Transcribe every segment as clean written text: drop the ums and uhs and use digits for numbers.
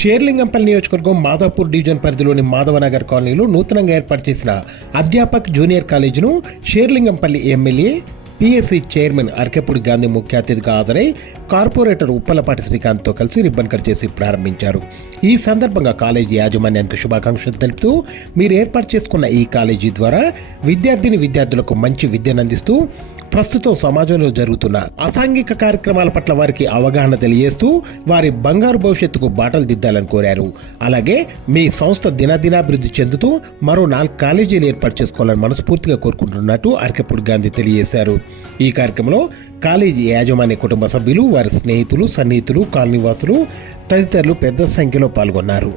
షేర్లింగంపల్లి నియోజకవర్గం మాదాపూర్ డివిజన్ పరిధిలోని మాధవనగర్ కాలనీలో నూతనంగా ఏర్పాటు చేసిన అధ్యాపక్ జూనియర్ కాలేజీను Serilingampally MLA PSC chairman Arekapudi Gandhi ముఖ్య అతిథిగా హాజరై కార్పొరేటర్ ఉప్పలపాటి శ్రీకాంత్తో కలిసి రిబ్బన్ కట్ చేసి ప్రారంభించారు. ఈ సందర్భంగా కాలేజీ యాజమాన్యానికి శుభాకాంక్షలు తెలుపుతూ మీరు ఏర్పాటు చేసుకున్న ఈ కాలేజీ ద్వారా విద్యార్థులకు మంచి విద్యను అందిస్తూ ప్రస్తుతం సమాజంలో జరుగుతున్న అసాంఘిక కార్యక్రమాల పట్ల వారికి అవగాహన తెలియజేస్తూ వారి బంగారు భవిష్యత్తుకు బాటలు దిద్దాలని కోరారు. అలాగే మీ సంస్థ దినాభివృద్ధి చెందుతూ మరో 4 కాలేజీలు ఏర్పాటు చేసుకోవాలని మనస్ఫూర్తిగా కోరుకుంటున్నట్టు అరకెప్పుడు గాంధీ తెలియజేశారు. ఈ కార్యక్రమంలో కాలేజీ యాజమాన్య కుటుంబ సభ్యులు, వారి స్నేహితులు, సన్నిహితులు, కాలనీవాసులు తదితరులు పెద్ద సంఖ్యలో పాల్గొన్నారు.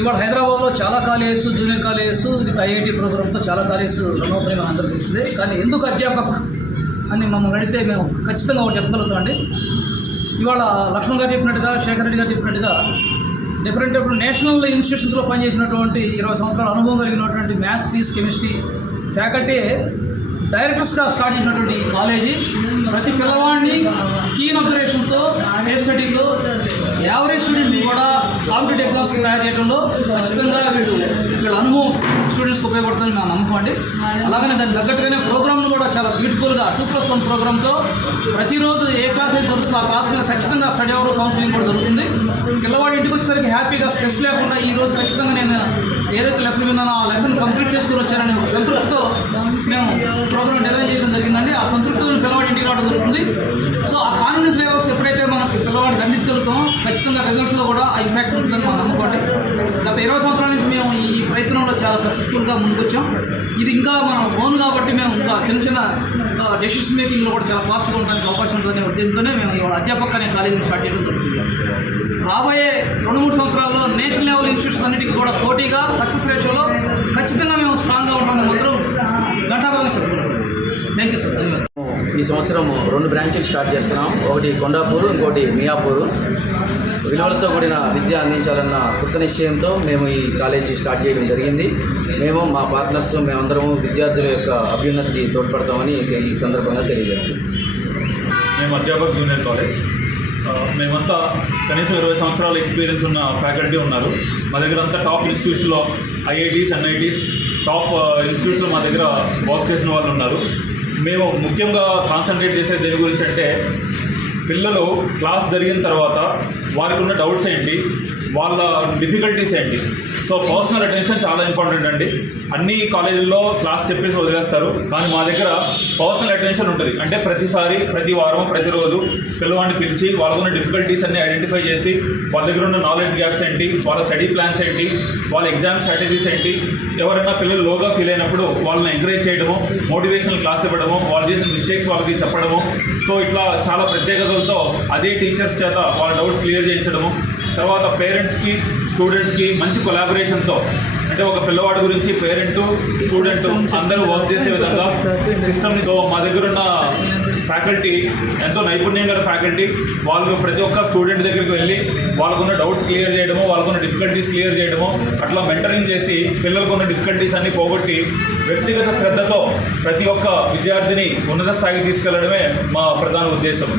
ఇవాళ హైదరాబాద్లో చాలా colleges, junior colleges with IIT ప్రోగ్రామ్తో చాలా కాలేజెస్ రన్ అవుతున్నాయి మన అందరికీ తెలిసిందే. కానీ ఎందుకు అధ్యాపక్ అని మమ్మల్ని అడిగితే మేము ఖచ్చితంగా ఒకటి చెప్పగలుగుతామండి. ఇవాళ లక్ష్మణ్ గారు చెప్పినట్టుగా, శేఖర్ రెడ్డి గారు చెప్పినట్టుగా డిఫరెంట్ నేషనల్ ఇన్స్టిట్యూషన్స్లో పనిచేసినటువంటి 20 సంవత్సరాల అనుభవం కలిగినటువంటి మ్యాథ్స్, ఫిజిక్స్, కెమిస్ట్రీ ఫ్యాకల్టీ డైరెక్టర్స్గా స్టార్ట్ చేసినటువంటి కాలేజీ ప్రతి పిల్లవాడిని కీన్ అబ్జర్వేషన్తో, కేస్ స్టడీతో యావరేజ్ స్టూడెంట్ని కూడా కాంపిటేటివ్ ఎగ్జామ్స్కి తయారు చేయడంలో ఖచ్చితంగా వీళ్ళ అనుభవం స్టూడెంట్స్కి ఉపయోగపడుతుంది నా నమ్మకం అండి. అలాగనే దానికి తగ్గట్టుగానే ప్రోగ్రామ్ను కూడా చాలా బ్యూటిఫుల్గా 2+1 ప్రోగ్రామ్తో ప్రతిరోజు ఏ క్లాస్ అయితే జరుగుతుందో ఆ క్లాస్ మీద ఖచ్చితంగా స్టడీ అవర్, కౌన్సిలింగ్ కూడా జరుగుతుంది. పిల్లవాడి ఇంటికి వచ్చేసరికి హ్యాపీగా స్ట్రెస్ లేకుండా ఈరోజు ఖచ్చితంగా నేను ఏదైతే లెసన్ విన్నానో ఆ లెసన్ కంప్లీట్ చేసుకుని వచ్చారని ఒక సంతృప్తితో మేము ప్రోగ్రామ్ డిజైన్ చేయడం జరిగిందండి. ఆ సంతృప్తితో పిల్లవాడి ఇంటికి రావడం జరుగుతుంది. సో ఆ కాన్ఫిడెన్స్ లెవెల్స్ ఎప్పుడైతే మనకి పిల్లవాడికి అందించగలుగుతామో ఖచ్చితంగా రిజల్ట్లో కూడా ఆ ఇంపాక్ట్ ఉంటుందని మనం నమ్ముకోండి. గత 20 సంవత్సరాల నుంచి మేము ఈ ప్రయత్నంలో చాలా సక్సెస్ఫుల్గా ముందుకొచ్చాం. ఇది ఇంకా మనం ఓన్ కాబట్టి మేము ఇంకా చిన్న డెసిషన్ మేకింగ్లో కూడా చాలా ఫాస్ట్గా ఉండడానికి అవకాశం ఉంటుందనే ఉద్దేశంతోనే మేము ఇవాళ అధ్యాపక్ అనే కాలేజీని స్టార్ట్ చేయడం జరుగుతుంది. రాబోయే 2-3 సంవత్సరాల్లో నేషనల్ లెవెల్ ఇన్స్టిట్యూట్స్ అన్నిటికీ కూడా పోటీగా సక్సెస్ రేషియోలో ఖచ్చితంగా మేము స్ట్రాంగ్గా ఉండడం మాత్రం ఘంటాభాగంగా చెప్తున్నాం. Thank you sir. ధన్యవాదాలు. ఈ సంవత్సరం 2 బ్రాంచ్లు స్టార్ట్ చేస్తున్నాం. ఒకటి కొండాపూర్, ఇంకోటి మియాపూర్. విలువలతో కూడిన విద్య అందించాలన్న కృత నిశ్చయంతో మేము ఈ కాలేజీ స్టార్ట్ చేయడం జరిగింది. మేము, మా పార్ట్నర్స్, మేమందరము విద్యార్థుల యొక్క అభ్యున్నతికి తోడ్పడతామని ఈ సందర్భంగా తెలియజేస్తాం. మేము అధ్యాపక్ జూనియర్ కాలేజ్. మేమంతా కనీసం 20 సంవత్సరాల ఎక్స్పీరియన్స్ ఉన్న ఫ్యాకల్టీ ఉన్నారు. మా దగ్గర అంతా టాప్ ఇన్స్టిట్యూట్స్లో ఐఐటీస్, ఎన్ఐటీస్, టాప్ ఇన్స్టిట్యూట్స్లో మా దగ్గర వర్క్ చేసిన వాళ్ళు ఉన్నారు. మేము ముఖ్యంగా కాన్సన్ట్రేట్ చేసేది దేని గురించి అంటే పిల్లలు క్లాస్ జరిగిన తర్వాత వారికి ఉన్న డౌట్స్ ఏంటి, వాళ్ళ డిఫికల్టీస్ ఏంటి. సో పర్సనల్ అటెన్షన్ చాలా ఇంపార్టెంట్ అండి. అన్ని కాలేజీల్లో క్లాస్ చెప్పేసి వదిలేస్తారు, కానీ మా దగ్గర పర్సనల్ అటెన్షన్ ఉంటుంది. అంటే ప్రతిసారి, ప్రతి వారం, ప్రతిరోజు పిల్లవాడిని పిలిచి వాళ్ళకున్న డిఫికల్టీస్ అన్ని ఐడెంటిఫై చేసి వాళ్ళ దగ్గర ఉన్న నాలెడ్జ్ గ్యాప్స్ ఏంటి, వాళ్ళ స్టడీ ప్లాన్స్ ఏంటి, వాళ్ళ ఎగ్జామ్ స్ట్రాటజీస్ ఏంటి, ఎవరైనా పిల్లలు లోగా ఫీల్ అయినప్పుడు వాళ్ళని ఎంకరేజ్ చేయడము, మోటివేషనల్ క్లాస్ ఇవ్వడము, వాళ్ళు చేసిన మిస్టేక్స్ వాళ్ళకి చెప్పడము. సో ఇట్లా చాలా ప్రత్యేకతలతో అదే టీచర్స్ చేత వాళ్ళ డౌట్స్ క్లియర్ చేయించడము. తర్వాత పేరెంట్స్కి, స్టూడెంట్స్కి మంచి కొలాబరేషన్తో, అంటే అంటే ఒక పిల్లవాడి గురించి పేరెంట్ స్టూడెంట్ అందరూ వర్క్ చేసే విధంగా సిస్టమ్తో మా దగ్గర ఉన్న ఫ్యాకల్టీ ఎంతో నైపుణ్యం గల ఫ్యాకల్టీ. వాళ్ళు ప్రతి ఒక్క స్టూడెంట్ దగ్గరికి వెళ్ళి వాళ్ళకున్న డౌట్స్ క్లియర్ చేయడము, వాళ్ళకున్న డిఫికల్టీస్ క్లియర్ చేయడము, అట్లా మెంటరింగ్ చేసి పిల్లలకున్న డిఫికల్టీస్ అన్ని పోగొట్టి వ్యక్తిగత శ్రద్ధతో ప్రతి ఒక్క విద్యార్థిని ఉన్నత స్థాయికి తీసుకెళ్లడమే మా ప్రధాన ఉద్దేశం.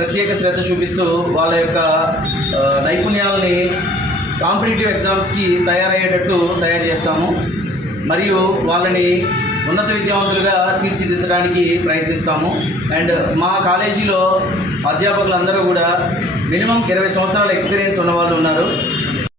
ప్రత్యేక శ్రద్ధ చూపిస్తూ వాళ్ళ యొక్క నైపుణ్యాలని కాంపిటేటివ్ ఎగ్జామ్స్కి తయారయ్యేటట్టు తయారు చేస్తాము. మరియు వాళ్ళని ఉన్నత విద్యావంతులుగా తీర్చిదిద్దడానికి ప్రయత్నిస్తాము. అండ్ మా కాలేజీలో అధ్యాపకులందరూ కూడా మినిమం 20 సంవత్సరాల ఎక్స్పీరియన్స్ ఉన్న వాళ్ళు ఉన్నారు.